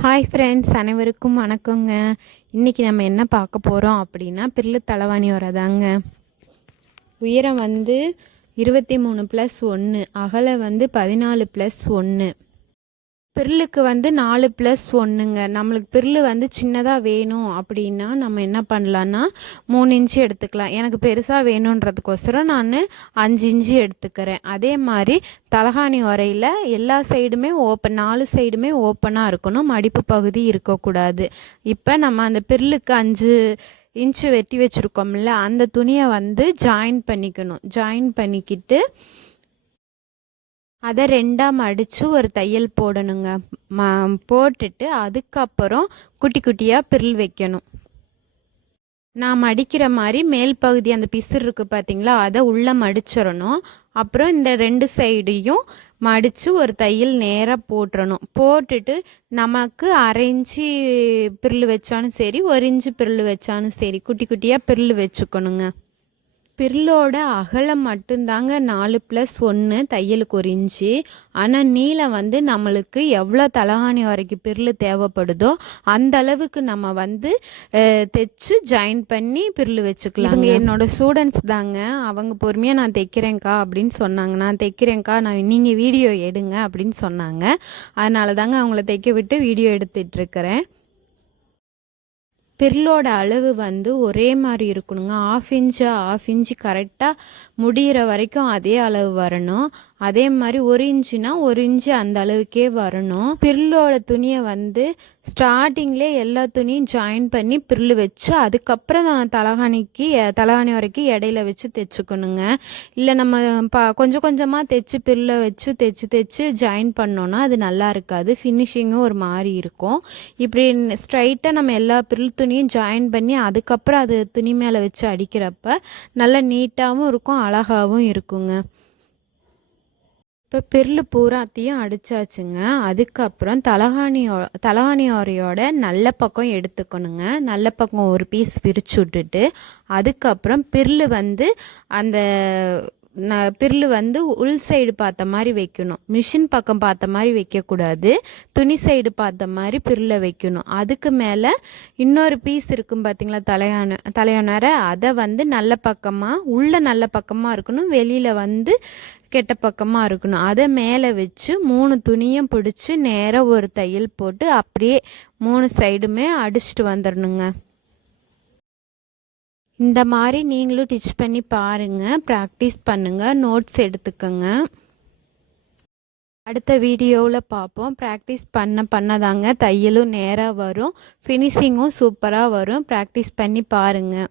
Hi friends அனைவருக்கும் வணக்கங்க. இன்றைக்கி நம்ம என்ன பார்க்க போகிறோம் அப்படின்னா பில்லு தலைவாணி வரதாங்க உயரம் வந்து இருபத்தி மூணு ப்ளஸ் ஒன்று அகலை வந்து பதினாலு ப்ளஸ் ஒன்று பிர்லுக்கு வந்து நாலு ப்ளஸ் ஒன்றுங்க நம்மளுக்கு பிரில்லு வந்து சின்னதாக வேணும் அப்படின்னா நம்ம என்ன பண்ணலான்னா மூணு இன்ச்சு எடுத்துக்கலாம். எனக்கு பெருசாக வேணுன்றதுக்கோசரம் நான் அஞ்சு இன்ச்சு எடுத்துக்கிறேன். அதே மாதிரி தலகாணி உரையில் எல்லா சைடுமே ஓப்பன் நாலு சைடுமே ஓப்பனாக இருக்கணும். மடிப்பு பகுதி இருக்கக்கூடாது. இப்போ நம்ம அந்த பிர்லுக்கு அஞ்சு இன்ச்சு வெட்டி வச்சுருக்கோம்ல அந்த துணியை வந்து ஜாயின் பண்ணிக்கணும். ஜாயின் பண்ணிக்கிட்டு அதை ரெண்டாக மடித்து ஒரு தையல் போடணுங்க. ம போட்டுட்டு அதுக்கப்புறம் குட்டி குட்டியாக பிரில் வைக்கணும். நான் மடிக்கிற மாதிரி மேல் பகுதி அந்த பிசுறு இருக்குது பார்த்தீங்களா அதை உள்ளே மடிச்சிடணும். அப்புறம் இந்த ரெண்டு சைடையும் மடித்து ஒரு தையல் நேராக போட்டுறணும். போட்டுட்டு நமக்கு அரை இன்ச்சு பிரில் வச்சாலும் சரி ஒரு இன்ச்சு பிரில் வச்சாலும் சரி குட்டி குட்டியாக பிரில் வச்சுக்கணுங்க. பிர்லோட அகலம் மட்டும்தாங்க நாலு ப்ளஸ் ஒன்று தையலுக்கு ஒரு இன்ச்சு. ஆனால் நீளம் வந்து நம்மளுக்கு எவ்வளோ தலகாணி வரைக்கும் பிர்லு தேவைப்படுதோ அந்த அளவுக்கு நம்ம வந்து தைச்சு ஜாயின் பண்ணி பிர்லு வச்சுக்கலாம் இவங்க என்னோடய ஸ்டூடெண்ட்ஸ் தாங்க. அவங்க பொறுமையாக நான் தைக்கிறேங்க்கா அப்படின்னு சொன்னாங்க. நான் தைக்கிறேங்க்கா நான் நீங்கள் வீடியோ எடுங்க அப்படின்னு சொன்னாங்க. அதனால தாங்க அவங்கள தைக்க விட்டு வீடியோ எடுத்துகிட்ருக்கிறேன் பிர்லோட அளவு வந்து ஒரே மாதிரி இருக்கணுங்க. ஆஃப் இன்ச்சு ஆஃப் இன்ச்சு கரெக்டாக முடிகிற வரைக்கும் அதே அளவு வரணும். அதே மாதிரி ஒரு இன்ச்சுனா ஒரு இன்ச்சு அந்த அளவுக்கே வரணும். பிர்லோட துணியை வந்து ஸ்டார்டிங்லேயே எல்லா துணியும் ஜாயின் பண்ணி பிர்லு வச்சு அதுக்கப்புறம் தலகாணிக்கு தலகாணி வரைக்கும் இடையில வச்சு தைச்சுக்கணுங்க. இல்லை நம்ம பா கொஞ்சம் கொஞ்சமாக தைச்சு பிர்ல வச்சு தைச்சு தைச்சு ஜாயின் பண்ணோன்னா அது நல்லா இருக்காது. ஃபினிஷிங்கும் ஒரு மாதிரி இருக்கும். இப்படி ஸ்ட்ரைட்டாக நம்ம எல்லா பிரில் துணியும் ஜாயின் பண்ணி அதுக்கப்புறம் அது துணி மேலே வச்சு அடிக்கிறப்ப நல்லா நீட்டாகவும் இருக்கும் அழகாகவும் இருக்குங்க. இப்போ பிர்லு பூராத்தையும் அடித்தாச்சுங்க அதுக்கப்புறம் தலகாணியோ தலகாணியோரையோட நல்ல பக்கம் எடுத்துக்கணுங்க. நல்ல பக்கம் ஒரு பீஸ் விரிச்சு விட்டுட்டு அதுக்கப்புறம் பிர்லு வந்து அந்த ந பிர்லு வந்து உள் சைடு பார்த்த மாதிரி வைக்கணும். மிஷின் பக்கம் பார்த்த மாதிரி வைக்கக்கூடாது. துணி சைடு பார்த்த மாதிரி பிர்ல வைக்கணும். அதுக்கு மேலே இன்னொரு பீஸ் இருக்கும் பார்த்தீங்களா தலையான தலையானரை அதை வந்து நல்ல பக்கமாக உள்ள நல்ல பக்கமாக இருக்கணும். வெளியில் வந்து கெட்ட பக்கமாக இருக்கணும். அதை மேலே வச்சு மூணு துணியும் பிடிச்சி நேராக ஒரு தையல் போட்டு அப்படியே மூணு சைடுமே அடிச்சுட்டு வந்துடணுங்க இந்த மாதிரி நீங்களும் டிச் பண்ணி பாருங்கள் ப்ராக்டிஸ் பண்ணுங்கள் நோட்ஸ் எடுத்துக்கோங்க. அடுத்த வீடியோவில் பார்ப்போம் ப்ராக்டிஸ் பண்ண பண்ணதாங்க தையலும் நேராக வரும். ஃபினிஷிங்கும் சூப்பராக வரும். ப்ராக்டிஸ் பண்ணி பாருங்கள்